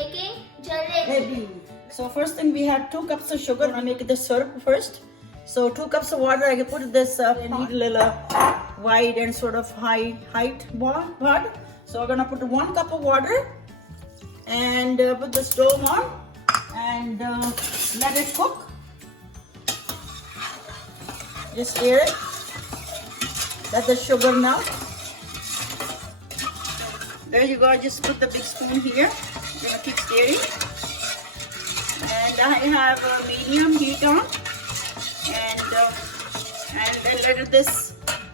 making jalebi. Maybe. So first thing we have 2 cups of sugar. I make the syrup first. So 2 cups of water. I can put this up. I need a little wide and sort of high height pot. So we're gonna put 1 cup of water and put the stove on and let it cook. Just stir it. Let the sugar melt. There you go. Just put the big spoon here. I'm gonna keep stirring. And I have a medium heat on. And then let this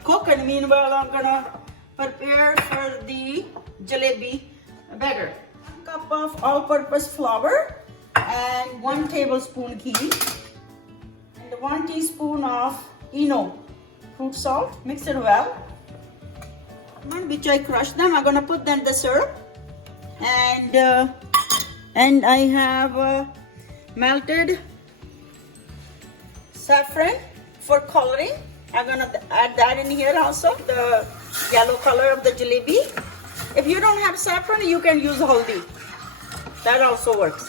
cook. And meanwhile, I'm gonna prepare for the jalebi batter. 1 cup of all-purpose flour and 1 tablespoon ghee and 1 teaspoon of fruit salt. Mix it well. Which I crush them. I'm gonna put then the syrup and I have melted saffron for coloring. I'm gonna add that in here also, the yellow color of the jalebi. If you don't have saffron, you can use haldi. That also works.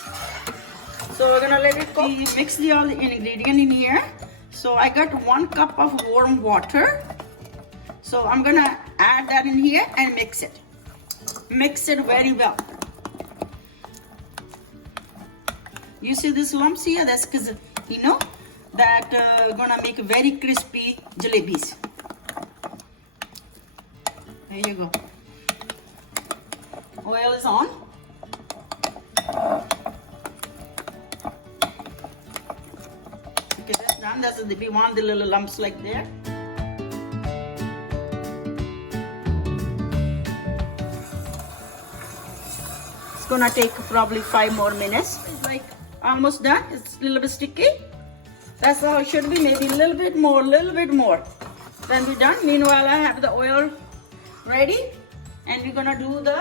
So we're gonna let it cook. Mix the all the ingredient in here. So I got 1 cup of warm water. So I'm gonna add that in here and mix it. Mix it very well. You see this lumps here? That's because that gonna make very crispy jalebis. There you go. Oil is on. Okay, that's done. We want the little lumps like there. It's gonna take probably 5 more minutes. It's like almost done. It's a little bit sticky. That's how it should be. Maybe a little bit more. Then we're done. Meanwhile, I have the oil ready, and we're gonna do the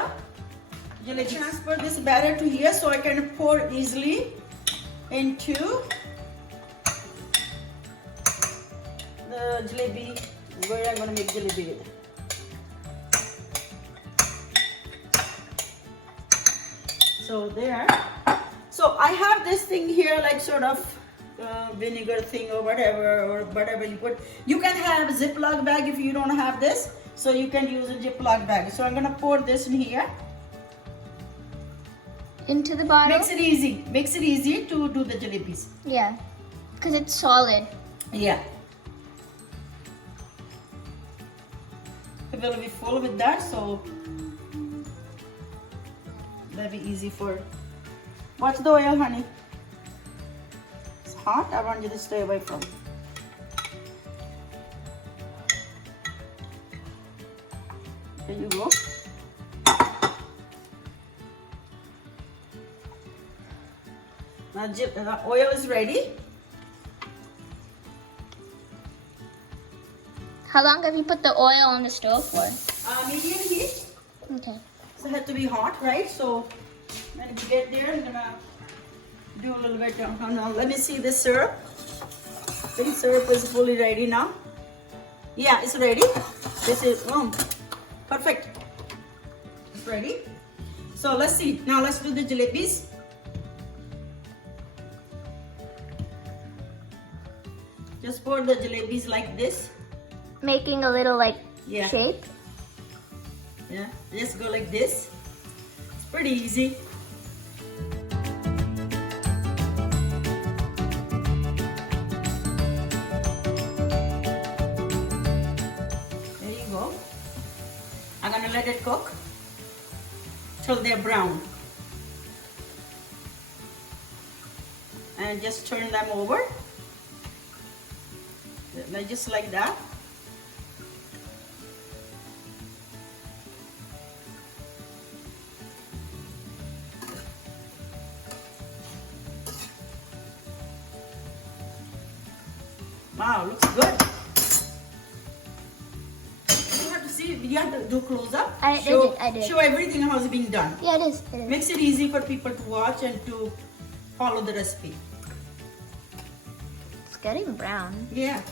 jalebi. Transfer this batter to here so I can pour easily into the jalebi where I'm gonna make jalebi with. So there. So I have this thing here, like sort of vinegar thing or whatever you put. You can have a Ziploc bag if you don't have this. So you can use a Ziploc bag. So I'm gonna pour this in here. Into the bottle? Makes it easy. Makes it easy to do the jalebis. Yeah, because it's solid. Yeah. It will be full with that, so that'll be easy for. Watch the oil, honey. It's hot. I want you to stay away from. There you go. Now the oil is ready. How long have you put the oil on the stove for? Medium heat. Okay. So it has to be hot, right? So when you get there, I'm gonna do a little bit. Now let me see the syrup. I think syrup is fully ready now. Yeah, it's ready. This is perfect. It's ready. So let's see. Now let's do the jalebis. Just pour the jalebis like this. Making a little shape. Yeah, just go like this. It's pretty easy. There you go. I'm gonna let it cook till they're brown. And just turn them over. Just like that. Wow, looks good. You have to see, you have to do close up. I did. Show everything how it's being done. Yeah, it is. Makes it easy for people to watch and to follow the recipe. It's getting brown. Yeah.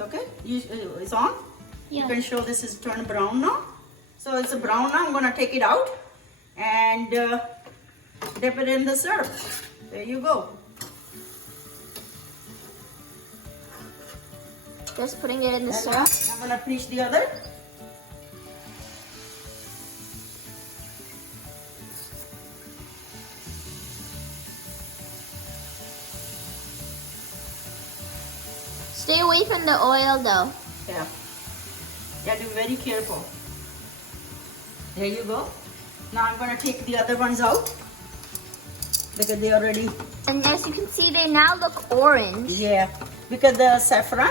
It's okay? It's on? Yeah. You can show this is turned brown now. So it's brown now. I'm gonna take it out and dip it in the syrup. There you go. Just putting it in the syrup. I'm gonna finish the other. Stay away from the oil though. Yeah. You have to be very careful. There you go. Now I'm gonna take the other ones out because they already. And as you can see, they now look orange. Yeah. Because the saffron.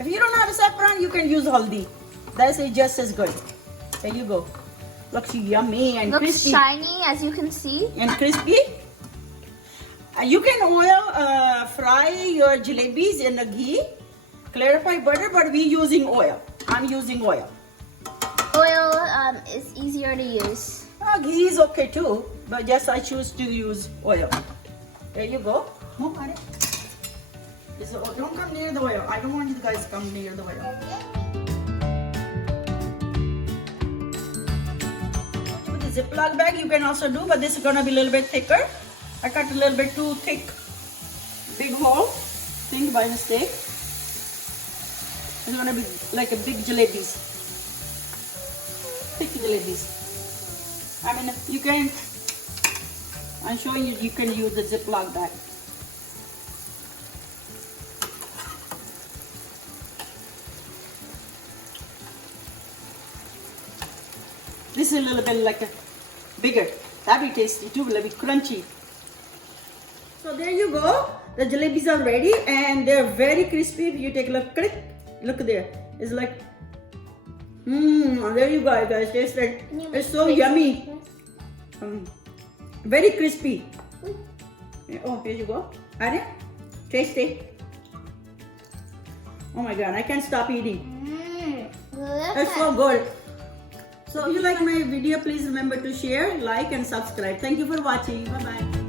If you don't have a saffron, you can use haldi. That's just as good. There you go. Looks yummy and Looks crispy. shiny, as you can see. And crispy. You can fry your jalebis in the ghee, clarified butter, but we using oil. I'm using oil. Oil is easier to use. Ghee is okay too, but just I choose to use oil. There you go. Don't come near the oil. I don't want you guys to come near the oil. With the Ziploc bag you can also do, but this is gonna be a little bit thicker. I cut a little bit too thick. Big hole. Think by mistake. It's gonna be like a big jalebis. Thick jalebis. I mean, you can. I'm showing you. You can use the Ziploc bag. This is a little bit like a bigger. That'd be tasty too. It'll be crunchy. So there you go. The jalebis are ready and they're very crispy. If you take a look, click, look there. It's like, there you go, guys. Taste it. It's so yummy. Very crispy. Oh, here you go. Arya, taste it. Oh my God, I can't stop eating. It's so good. So if you like my video, please remember to share, like and subscribe. Thank you for watching. Bye-bye.